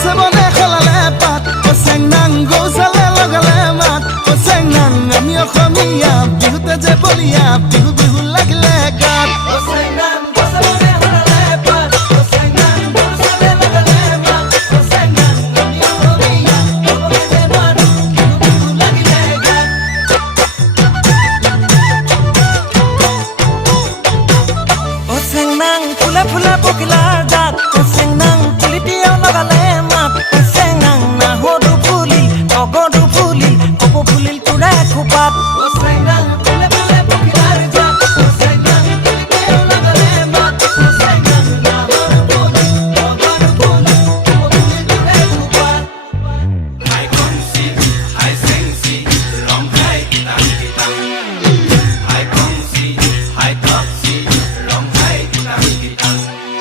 গছে বনে খলালে পাত ও চেংনাং গৌচালে লগালে মাত ও চেংনাং আমি অসমীয়া বিহুতে যে বলিয়া বিহু